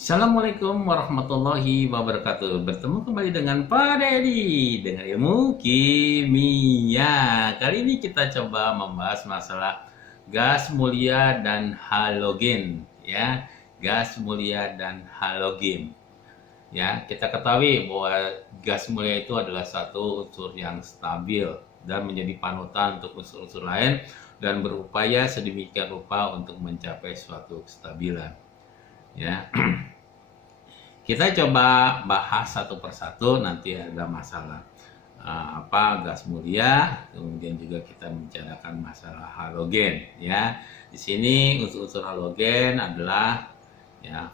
Assalamualaikum warahmatullahi wabarakatuh. Bertemu kembali dengan Pak Dedi dengan ilmu kimia. Kali ini kita coba membahas masalah gas mulia dan halogen, ya. Gas mulia dan halogen. Ya, kita ketahui bahwa gas mulia itu adalah satu unsur yang stabil dan menjadi panutan untuk unsur-unsur lain dan berupaya sedemikian rupa untuk mencapai suatu kestabilan. Ya, kita coba bahas satu persatu, nanti ada masalah gas mulia, kemudian juga kita membicarakan masalah halogen, ya. Di sini unsur-unsur halogen adalah ya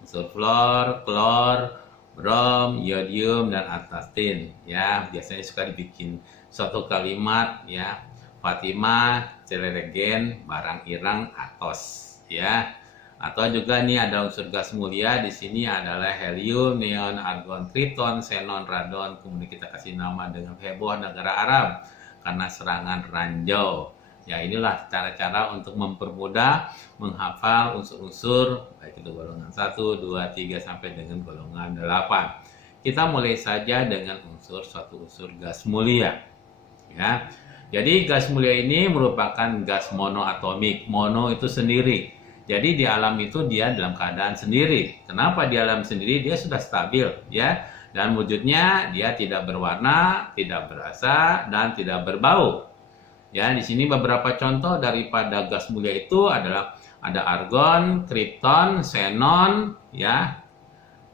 unsur fluor, klor, brom, iodium dan atastin, ya. Biasanya suka dibikin suatu kalimat, ya. Fatimah, celeregen, barang irang, atos, ya. Atau juga nih ada unsur gas mulia, di sini adalah helium, neon, argon, krypton, xenon, radon. Kemudian kita kasih nama dengan heboh negara Arab karena serangan ranjau. Ya, inilah cara-cara untuk mempermudah menghafal unsur-unsur baik itu golongan 1, 2, 3 sampai dengan golongan 8. Kita mulai saja dengan suatu unsur gas mulia. Ya. Jadi gas mulia ini merupakan gas monoatomik. Mono itu sendiri. Jadi di alam itu dia dalam keadaan sendiri. Kenapa di alam sendiri? Dia sudah stabil, ya. Dan wujudnya dia tidak berwarna, tidak berasa, dan tidak berbau. Ya, di sini beberapa contoh daripada gas mulia itu adalah ada argon, krypton, xenon, ya.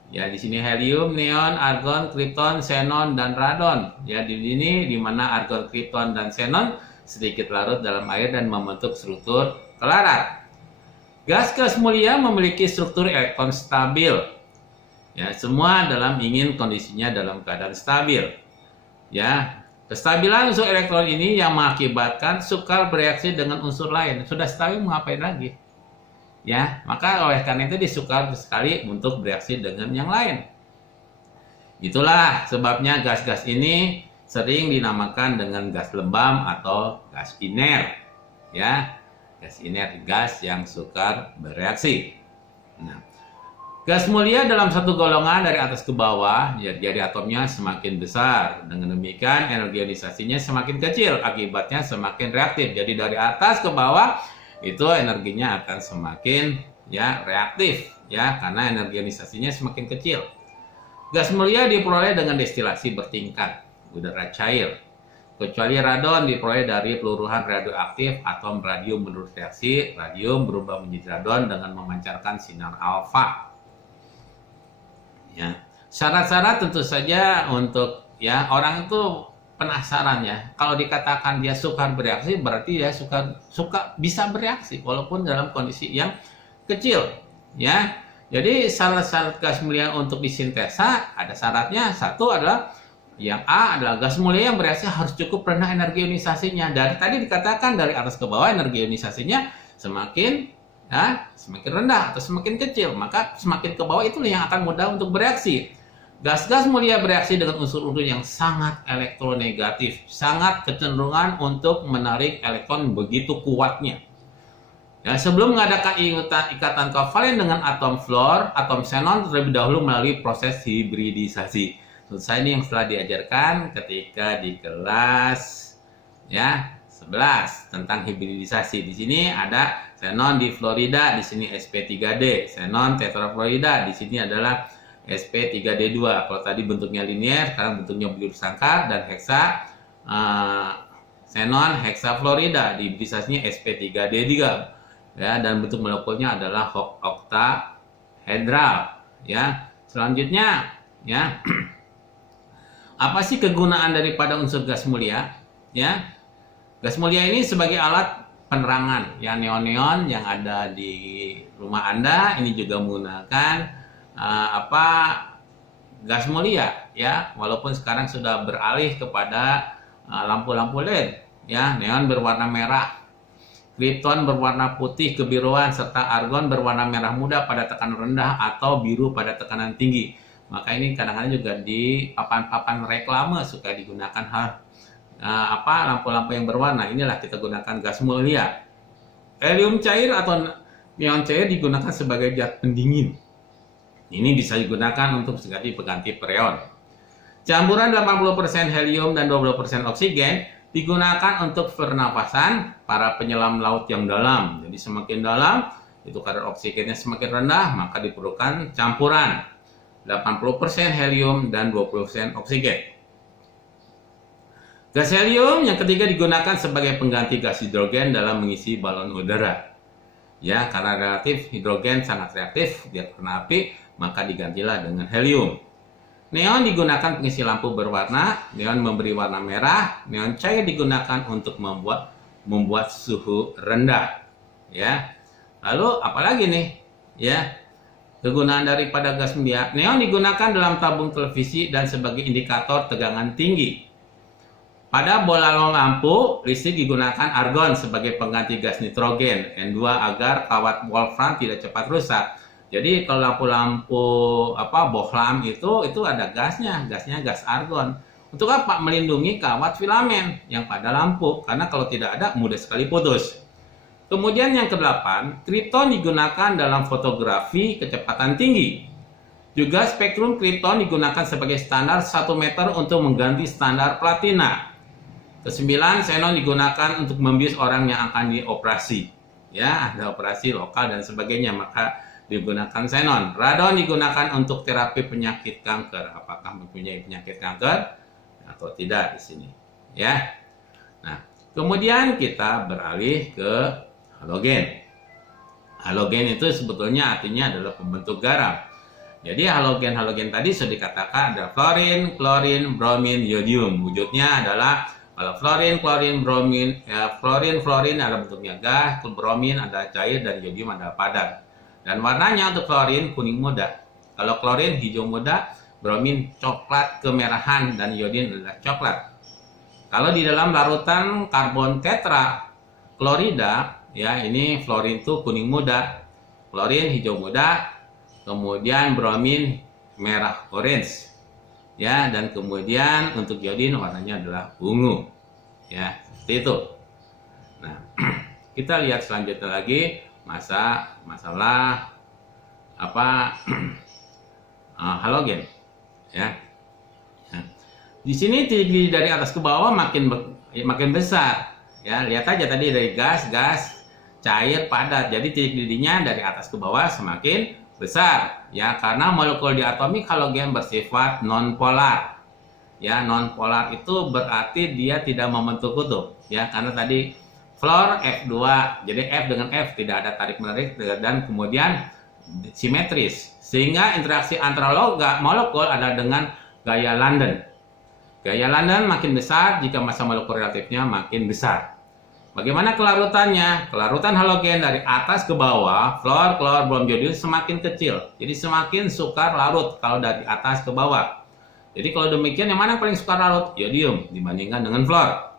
Ya, di sini helium, neon, argon, krypton, xenon, dan radon. Ya, di sini di mana argon, krypton, dan xenon sedikit larut dalam air dan membentuk struktur kelarat. Gas-gas mulia memiliki struktur elektron stabil. Ya, semua ingin kondisinya dalam keadaan stabil. Ya, kestabilan unsur elektron ini yang mengakibatkan sukar bereaksi dengan unsur lain. Sudah stabil mau ngapain lagi? Ya, maka oleh karena itu disukar sekali untuk bereaksi dengan yang lain. Itulah sebabnya gas-gas ini sering dinamakan dengan gas lembab atau gas iner. Ya. Gas inert, gas yang sukar bereaksi. Nah, gas mulia dalam satu golongan dari atas ke bawah, jadi atomnya semakin besar. Dengan demikian energi ionisasinya semakin kecil, akibatnya semakin reaktif. Jadi dari atas ke bawah itu energinya akan semakin reaktif, ya, karena energi ionisasinya semakin kecil. Gas mulia diperoleh dengan destilasi bertingkat, udara cair. Kecuali radon diperoleh dari peluruhan radioaktif atom radium. Menurut reaksi, radium berubah menjadi radon dengan memancarkan sinar alfa. Ya, syarat-syarat tentu saja untuk orang itu penasaran, ya. Kalau dikatakan dia sukar bereaksi, berarti dia suka bisa bereaksi walaupun dalam kondisi yang kecil, ya. Jadi syarat-syarat gas mulia untuk disintesa ada syaratnya. Satu adalah yang A adalah gas mulia yang bereaksi harus cukup rendah energi ionisasinya. Dari tadi dikatakan dari atas ke bawah energi ionisasinya semakin rendah atau semakin kecil, maka semakin ke bawah itulah yang akan mudah untuk bereaksi. Gas-gas mulia bereaksi dengan unsur-unsur yang sangat elektronegatif, sangat kecenderungan untuk menarik elektron begitu kuatnya. Ya, sebelum mengadakan ikatan kovalen dengan atom fluor, atom xenon terlebih dahulu melalui proses hibridisasi. Tentu saja ini yang setelah diajarkan ketika di kelas 11 tentang hibridisasi. Di sini ada xenon difluorida, di sini sp3d, xenon tetrafluorida, di sini adalah sp3d2. Kalau tadi bentuknya linear, sekarang bentuknya bulir sangkar dan xenon heksafluorida, hibridisasinya sp3d3. Ya, dan bentuk molekulnya adalah oktahedral, ya. Selanjutnya, ya. Apa sih kegunaan daripada unsur gas mulia? Ya, gas mulia ini sebagai alat penerangan, ya, neon-neon yang ada di rumah Anda ini juga menggunakan gas mulia, ya. Walaupun sekarang sudah beralih kepada lampu-lampu LED, ya. Neon berwarna merah, krypton berwarna putih kebiruan, serta argon berwarna merah muda pada tekanan rendah atau biru pada tekanan tinggi. Maka ini kadang-kadang juga di papan-papan reklame suka digunakan lampu-lampu yang berwarna. Inilah kita gunakan gas mulia. Helium cair atau Neon cair digunakan sebagai zat pendingin. Ini bisa digunakan untuk sebagai pengganti freon. Campuran 80% helium dan 20% oksigen digunakan untuk pernapasan para penyelam laut yang dalam. Jadi semakin dalam, itu kadar oksigennya semakin rendah, maka diperlukan campuran 80% helium dan 20% oksigen. Gas helium yang ketiga digunakan sebagai pengganti gas hidrogen dalam mengisi balon udara. Ya, karena relatif hidrogen sangat reaktif, dia kena api, maka digantilah dengan helium. Neon digunakan pengisi lampu berwarna, neon memberi warna merah, neon cair digunakan untuk membuat suhu rendah. Ya. Lalu apalagi nih? Ya. Kegunaan daripada gas media. Neon digunakan dalam tabung televisi dan sebagai indikator tegangan tinggi. Pada bola lampu, listrik digunakan argon sebagai pengganti gas nitrogen N2 agar kawat wolfram tidak cepat rusak. Jadi kalau lampu-lampu bohlam itu ada gasnya gas argon. Untuk apa? Melindungi kawat filamen yang pada lampu, karena kalau tidak ada mudah sekali putus. Kemudian yang ke-8, kripton digunakan dalam fotografi kecepatan tinggi. Juga spektrum kripton digunakan sebagai standar 1 meter untuk mengganti standar platina. Ke-9, xenon digunakan untuk membius orang yang akan dioperasi. Ya, ada operasi lokal dan sebagainya, maka digunakan xenon. Radon digunakan untuk terapi penyakit kanker. Apakah mempunyai penyakit kanker atau tidak di sini? Ya. Nah, kemudian kita beralih ke halogen. Halogen itu sebetulnya artinya adalah pembentuk garam. Jadi halogen tadi sudah dikatakan ada fluorin, klorin, bromin, yodium. Wujudnya adalah kalau fluorin, klorin, bromin, fluorin ada bentuknya gas, bromin ada cair, dan yodium ada padat. Dan warnanya untuk fluorin kuning muda. Kalau klorin hijau muda, bromin coklat kemerahan, dan yodium adalah coklat. Kalau di dalam larutan karbon tetra klorida, ya ini fluorin itu kuning muda, klorin hijau muda, kemudian bromin merah orange. Ya, dan kemudian untuk yodium warnanya adalah ungu. Ya, seperti itu. Nah, kita lihat selanjutnya lagi masalah halogen. Ya. Nah, di sini titik dari atas ke bawah makin besar. Ya, lihat aja tadi dari gas, cair, padat. Jadi titik didihnya dari atas ke bawah semakin besar, ya, karena molekul diatomik halogen bersifat nonpolar. Ya, nonpolar itu berarti dia tidak membentuk kutub, ya, karena tadi fluor F2, jadi F dengan F tidak ada tarik menarik dan kemudian simetris, sehingga interaksi antara molekul ada dengan gaya London. Gaya London makin besar jika massa molekul relatifnya makin besar. Bagaimana kelarutannya? Kelarutan halogen dari atas ke bawah, fluor, klor, brom, yodium semakin kecil. Jadi semakin sukar larut kalau dari atas ke bawah. Jadi kalau demikian, yang mana paling sukar larut? Yodium dibandingkan dengan fluor.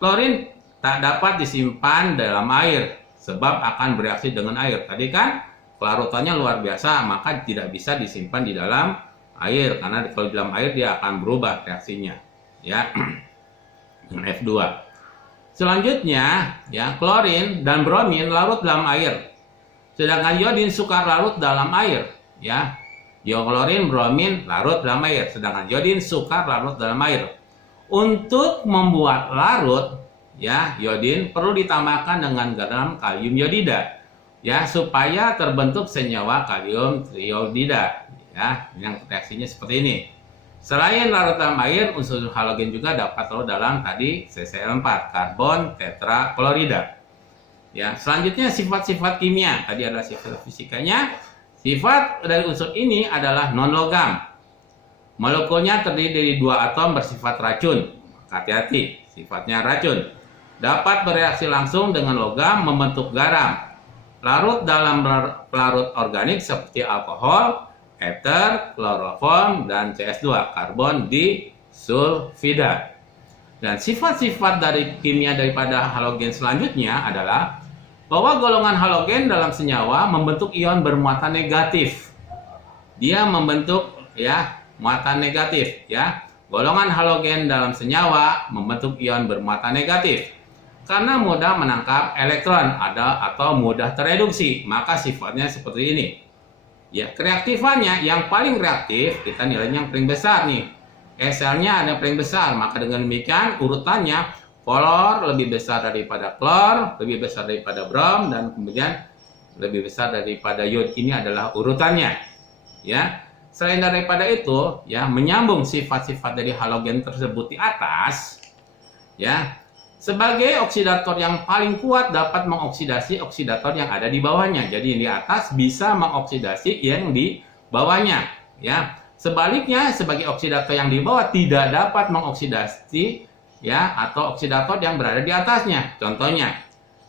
Klorin tak dapat disimpan dalam air sebab akan bereaksi dengan air. Tadi kan kelarutannya luar biasa, maka tidak bisa disimpan di dalam air karena kalau di dalam air dia akan berubah reaksinya. Ya, dengan F2. Selanjutnya, ya, klorin dan bromin larut dalam air. Sedangkan yodium sukar larut dalam air, ya. Klorin, bromin larut dalam air, sedangkan yodium sukar larut dalam air. Untuk membuat larut, ya, yodium perlu ditambahkan dengan garam kalium yodida, ya, supaya terbentuk senyawa kalium triodida, ya, yang reaksinya seperti ini. Selain larut dalam air, unsur halogen juga dapat larut dalam tadi CCl4, karbon tetra klorida. Ya, selanjutnya sifat-sifat kimia. Tadi adalah sifat fisikanya. Sifat dari unsur ini adalah non-logam. Molekulnya terdiri dari 2 atom bersifat racun. Hati-hati, sifatnya racun. Dapat bereaksi langsung dengan logam membentuk garam. Larut dalam pelarut organik seperti alkohol, ether, kloroform, dan CS2, karbon disulfida. Dan sifat-sifat dari kimia daripada halogen selanjutnya adalah bahwa golongan halogen dalam senyawa membentuk ion bermuatan negatif. Dia membentuk, ya, muatan negatif, ya. Golongan halogen dalam senyawa membentuk ion bermuatan negatif. karena mudah menangkap elektron atau mudah tereduksi, maka sifatnya seperti ini. Ya, kereaktifannya yang paling reaktif kita nilainya yang paling besar nih. SL-nya ada yang paling besar, maka dengan demikian urutannya fluor lebih besar daripada klor, lebih besar daripada brom, dan kemudian lebih besar daripada iod. Ini adalah urutannya. Ya, selain daripada itu, ya menyambung sifat-sifat dari halogen tersebut di atas, ya. Sebagai oksidator yang paling kuat dapat mengoksidasi oksidator yang ada di bawahnya. Jadi yang di atas bisa mengoksidasi yang di bawahnya, ya. Sebaliknya sebagai oksidator yang di bawah tidak dapat mengoksidasi ya atau oksidator yang berada di atasnya. Contohnya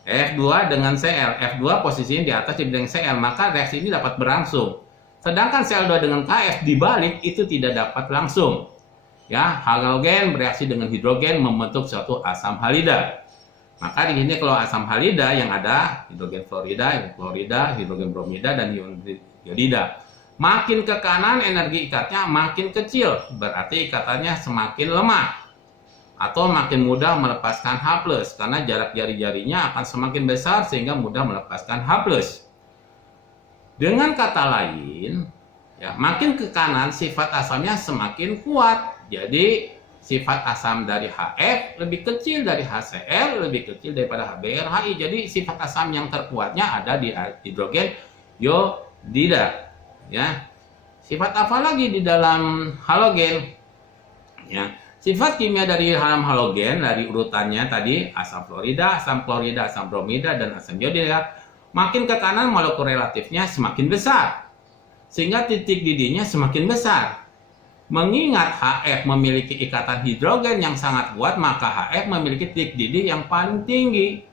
F2 dengan Cl. F2 posisinya di atas dibanding Cl, maka reaksi ini dapat berlangsung. Sedangkan Cl2 dengan Kf dibalik itu tidak dapat langsung. Ya, halogen bereaksi dengan hidrogen membentuk suatu asam halida. Maka di sini kalau asam halida yang ada hidrogen fluorida, klorida, hidrogen bromida, dan iodida. Makin ke kanan energi ikatnya makin kecil, berarti ikatannya semakin lemah. Atau makin mudah melepaskan H+, karena jarak jari-jarinya akan semakin besar sehingga mudah melepaskan H+. Dengan kata lain, ya, makin ke kanan sifat asamnya semakin kuat. Jadi sifat asam dari HF lebih kecil dari HCl, lebih kecil daripada HBrHI. Jadi sifat asam yang terkuatnya ada di hidrogen iodida. Ya, sifat apa lagi di dalam halogen? Ya, sifat kimia dari dalam halogen dari urutannya tadi asam fluorida, asam klorida, asam bromida, dan asam iodida. Makin ke kanan molekul relatifnya semakin besar, sehingga titik didihnya semakin besar. Mengingat HF memiliki ikatan hidrogen yang sangat kuat, maka HF memiliki titik didih yang paling tinggi.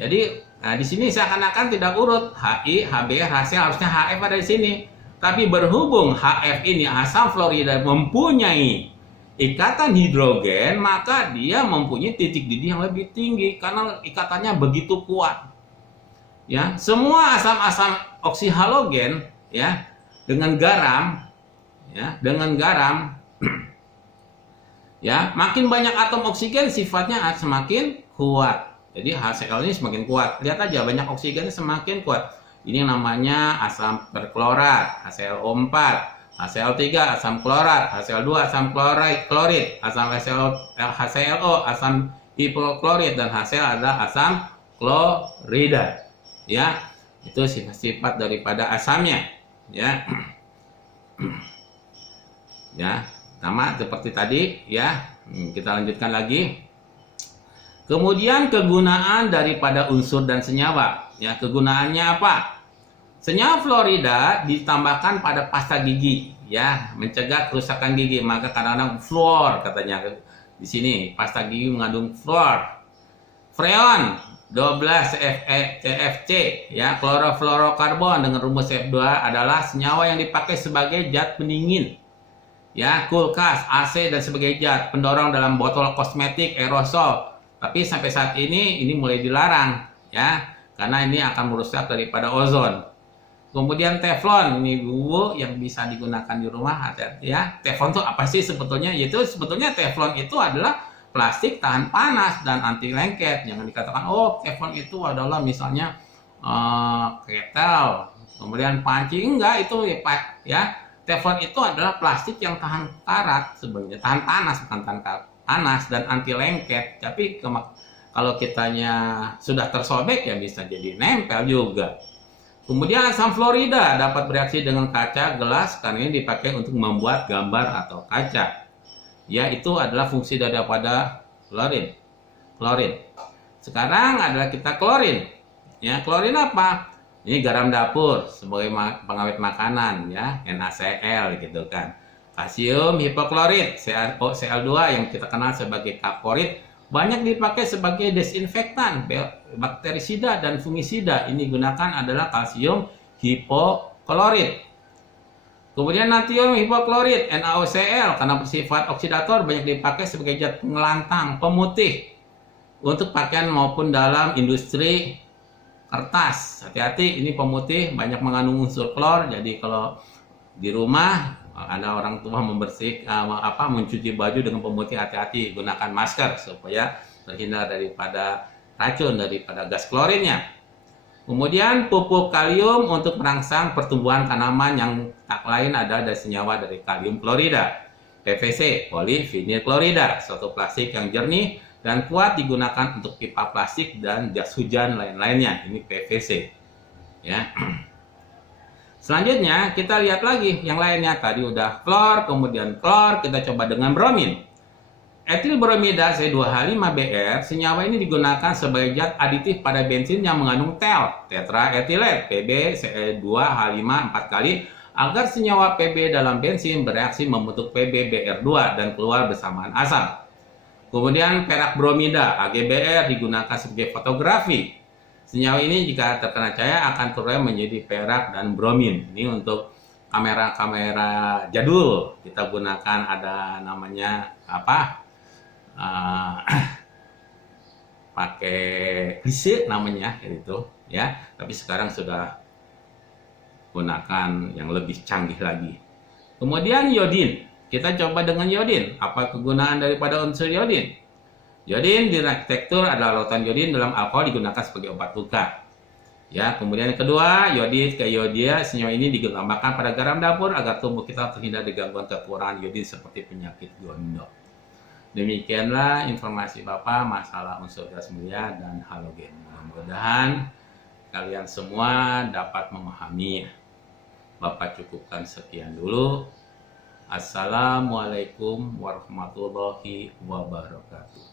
Jadi, nah di sini seakan-akan tidak urut HI, HB, HCl, harusnya HF ada di sini. Tapi berhubung HF ini asam fluorida mempunyai ikatan hidrogen, maka dia mempunyai titik didih yang lebih tinggi karena ikatannya begitu kuat. Ya, semua asam-asam oksihalogen ya dengan garam ya makin banyak atom oksigen sifatnya semakin kuat. Jadi HCl ini semakin kuat. Lihat aja banyak oksigen semakin kuat. Ini namanya asam perklorat, HClO4, HCl3 asam klorat, HCl2 asam klorid, asam HClO asam hipoklorit, dan HCl adalah asam klorida. Ya, itu sifat-sifat daripada asamnya. Ya. Ya, sama seperti tadi ya. Kita lanjutkan lagi. Kemudian kegunaan daripada unsur dan senyawa. Ya, kegunaannya apa? Senyawa fluorida ditambahkan pada pasta gigi ya, mencegah kerusakan gigi. Maka kadang-kadang fluor katanya di sini, pasta gigi mengandung fluor. Freon 12 CFC ya, klorofluorokarbon dengan rumus F2 adalah senyawa yang dipakai sebagai zat pendingin. Ya, kulkas, AC dan sebagai zat pendorong dalam botol kosmetik, aerosol. Tapi sampai saat ini mulai dilarang ya, karena ini akan merusak daripada ozon. Kemudian teflon, ini bubu yang bisa digunakan di rumah ya. Teflon itu apa sih sebetulnya? Yaitu sebetulnya teflon itu adalah plastik tahan panas dan anti lengket. Jangan dikatakan oh teflon itu adalah misalnya ketel, kemudian panci. Enggak, itu ya. Teflon itu adalah plastik yang tahan karat sebenarnya, tahan panas, bukan tahan panas, dan anti lengket. Tapi kalau kitanya sudah tersobek ya bisa jadi nempel juga. Kemudian asam fluorida dapat bereaksi dengan kaca, gelas, karena ini dipakai untuk membuat gambar atau kaca. Ya, itu adalah fungsi daripada klorin. Sekarang adalah kita klorin. Ya, klorin apa? Ini garam dapur sebagai pengawet makanan ya, NaCl gitu kan. Kalsium hipoklorit, Cl2 yang kita kenal sebagai kapkorit, banyak dipakai sebagai desinfektan, bakterisida dan fungisida. Ini gunakan adalah kalsium hipoklorit. Kemudian natrium hipoklorit, NaOCl, karena bersifat oksidator banyak dipakai sebagai zat pengelantang, pemutih untuk pakaian maupun dalam industri kertas. Hati-hati, ini pemutih banyak mengandung unsur klor. Jadi kalau di rumah ada orang tua mencuci baju dengan pemutih, hati-hati gunakan masker supaya terhindar daripada racun daripada gas klorinnya. Kemudian pupuk kalium untuk merangsang pertumbuhan tanaman yang tak lain ada dari senyawa dari kalium klorida. PVC, polyvinyl klorida, suatu plastik yang jernih dan kuat digunakan untuk pipa plastik dan jas hujan lain-lainnya. Ini PVC. Ya. Selanjutnya kita lihat lagi yang lainnya. Tadi udah klor, kemudian klor, kita coba dengan bromin. Etil bromida C2H5Br, senyawa ini digunakan sebagai zat aditif pada bensin yang mengandung tetraetilet PbCe2H5 4 kali agar senyawa Pb dalam bensin bereaksi membentuk PbBr2 dan keluar bersamaan asam. Kemudian perak bromida AgBr digunakan sebagai fotografi. Senyawa ini jika terkena cahaya akan turun menjadi perak dan bromin. Ini untuk kamera-kamera jadul kita gunakan, ada namanya apa? Pakai klise namanya itu ya, tapi sekarang sudah gunakan yang lebih canggih lagi. Kemudian iodin, kita coba dengan iodin. Apa kegunaan daripada unsur iodin? Iodin di arsitektur adalah lautan iodin dalam alkohol digunakan sebagai obat luka. Ya, kemudian yang kedua, iodid ke iodia, senyawa ini ditambahkan pada garam dapur agar tubuh kita terhindar dari gangguan kekurangan iodin seperti penyakit gondok. Demikianlah informasi Bapak masalah unsur gas mulia dan halogen. Mudah-mudahan kalian semua dapat memahami. Bapak cukupkan sekian dulu. Assalamualaikum warahmatullahi wabarakatuh.